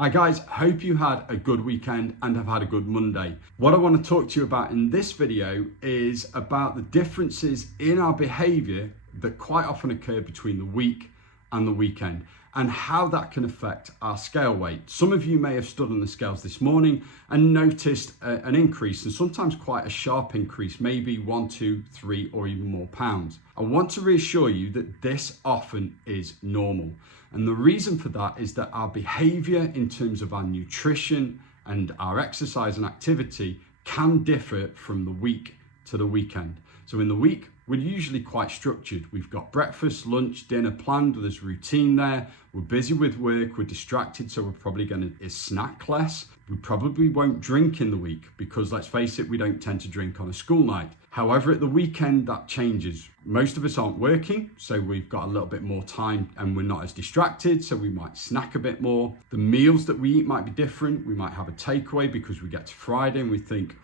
Hi guys, hope you had a good weekend and have had a good Monday. What I want to talk to you about in this video is about the differences in our behavior that quite often occur between the week and the weekend and how that can affect our scale weight. Some of you may have stood on the scales this morning and noticed an increase, and sometimes quite a sharp increase, maybe 1, 2, 3 or even more pounds. I want to reassure you that this often is normal. And the reason for that is that our behavior in terms of our nutrition and our exercise and activity can differ from the week to the weekend. So in the week, we're usually quite structured. We've got breakfast, lunch, dinner planned, there's routine there. We're busy with work, we're distracted, so we're probably going to snack less. We probably won't drink in the week because, let's face it, we don't tend to drink on a school night. However, at the weekend, that changes. Most of us aren't working, so we've got a little bit more time and we're not as distracted, so we might snack a bit more. The meals that we eat might be different. We might have a takeaway because we get to Friday and we think,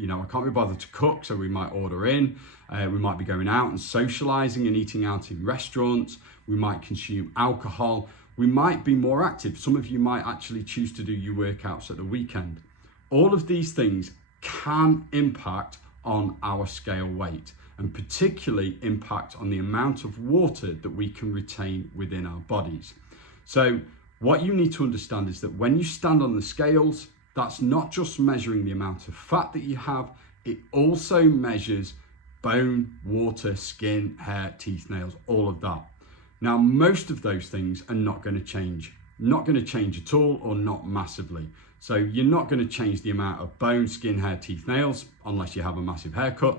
I can't be bothered to cook, so we might order in. We might be going out and socializing and eating out in restaurants. We might consume alcohol. We might be more active. Some of you might actually choose to do your workouts at the weekend. All of these things can impact on our scale weight and particularly impact on the amount of water that we can retain within our bodies. So what you need to understand is that when you stand on the scales, that's not just measuring the amount of fat that you have, it also measures bone, water, skin, hair, teeth, nails, all of that. Now, most of those things are not going to change at all or not massively. So you're not going to change the amount of bone, skin, hair, teeth, nails, unless you have a massive haircut.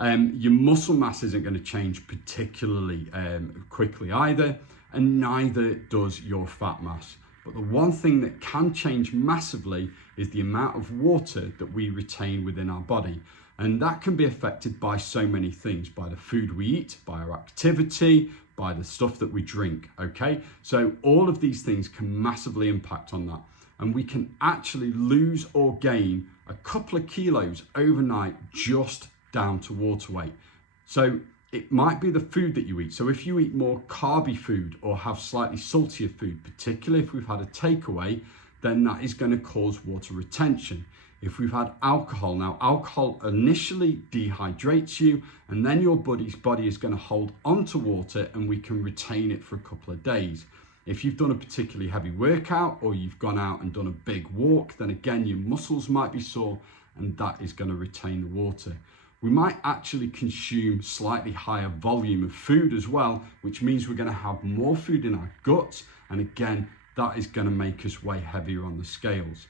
Your muscle mass isn't going to change particularly quickly either, and neither does your fat mass. But the one thing that can change massively is the amount of water that we retain within our body. And that can be affected by so many things, by the food we eat, by our activity, by the stuff that we drink, okay? So all of these things can massively impact on that. And we can actually lose or gain a couple of kilos overnight just down to water weight. So it might be the food that you eat. So if you eat more carby food or have slightly saltier food, particularly if we've had a takeaway, then that is going to cause water retention. If we've had alcohol, now alcohol initially dehydrates you and then your body is going to hold onto water and we can retain it for a couple of days. If you've done a particularly heavy workout or you've gone out and done a big walk, then again, your muscles might be sore and that is going to retain the water. We might actually consume slightly higher volume of food as well, which means we're going to have more food in our guts. And again, that is going to make us weigh heavier on the scales.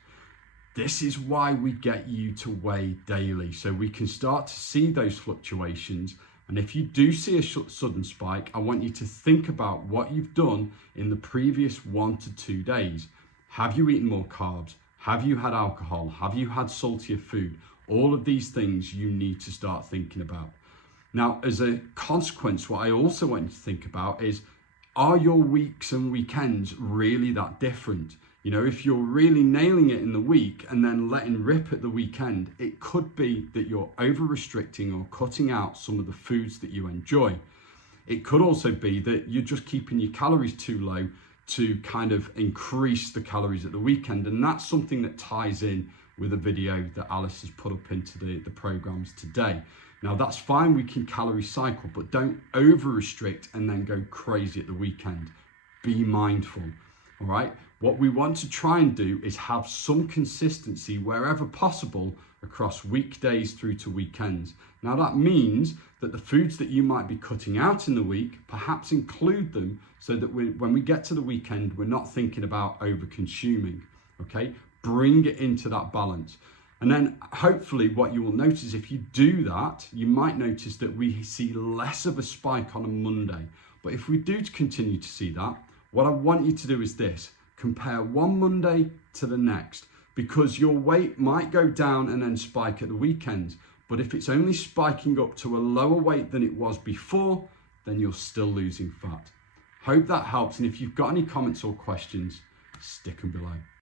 This is why we get you to weigh daily, so we can start to see those fluctuations. And if you do see a sudden spike, I want you to think about what you've done in the previous 1 to 2 days. Have you eaten more carbs? Have you had alcohol? Have you had saltier food? All of these things you need to start thinking about. Now, as a consequence, what I also want you to think about is, are your weeks and weekends really that different? If you're really nailing it in the week and then letting rip at the weekend, it could be that you're over restricting or cutting out some of the foods that you enjoy. It could also be that you're just keeping your calories too low to kind of increase the calories at the weekend. And that's something that ties in with a video that Alice has put up into the programs today. Now that's fine, we can calorie cycle, but don't over restrict and then go crazy at the weekend. Be mindful, all right? What we want to try and do is have some consistency wherever possible across weekdays through to weekends. Now that means that the foods that you might be cutting out in the week, perhaps include them so that when we get to the weekend, we're not thinking about over consuming, okay? Bring it into that balance. And then hopefully what you will notice, if you do that, you might notice that we see less of a spike on a Monday. But if we do continue to see that, what I want you to do is this: compare one Monday to the next, because your weight might go down and then spike at the weekends. But if it's only spiking up to a lower weight than it was before, then you're still losing fat. Hope that helps. And if you've got any comments or questions, stick them below.